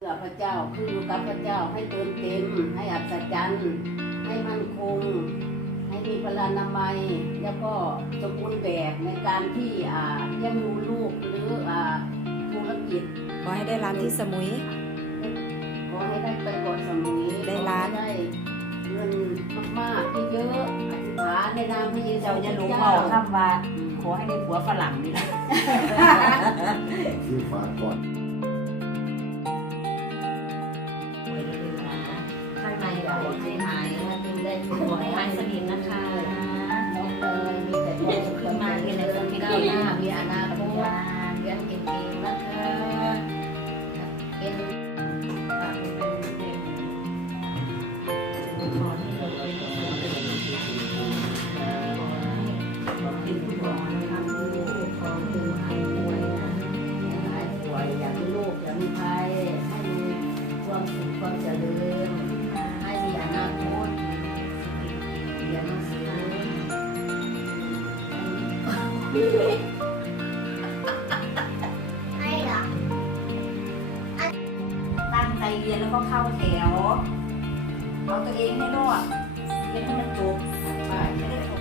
เพื่อพระเจ้าคืออยู่กับพระเจ้าให้เติมเต็ม ให้อัศจรรย์ ให้มั่นคง ให้มีพลานามัย แล้วก็สมบูรณ์แบบในการที่อ่าเลี้ยงดูลูกหรืออ่าธุรกิจขอให้ได้ร้านที่สมุย ขอให้ได้ไปเกาะสมุยได้ร้าน ขอให้ได้เงินมากๆเยอะๆอธิษฐานในนามพระเยซูเจ้าจะรู้เปล่าคำว่าขอให้ได้ผัวฝรั่งนี่นะคือฝากก่อน ให้หายจึงได้ขอให้หายสนิทนะคะน้องเลยมีแต่ความสุขความเจริญก้าวหน้ามีอนาคตเรียนเก่งๆนะคะเป็นขอให้เราเป็นคนดีเป็นคุณหมอนะคะขอให้หายป่วยนะหายป่วยอยากมีลูกอยามีภัยให้ความสุขความเจริญ ตั้งใจเรียนแล้วก็เข้าแถว เอาตัวเองให้รอดเรียนให้มัน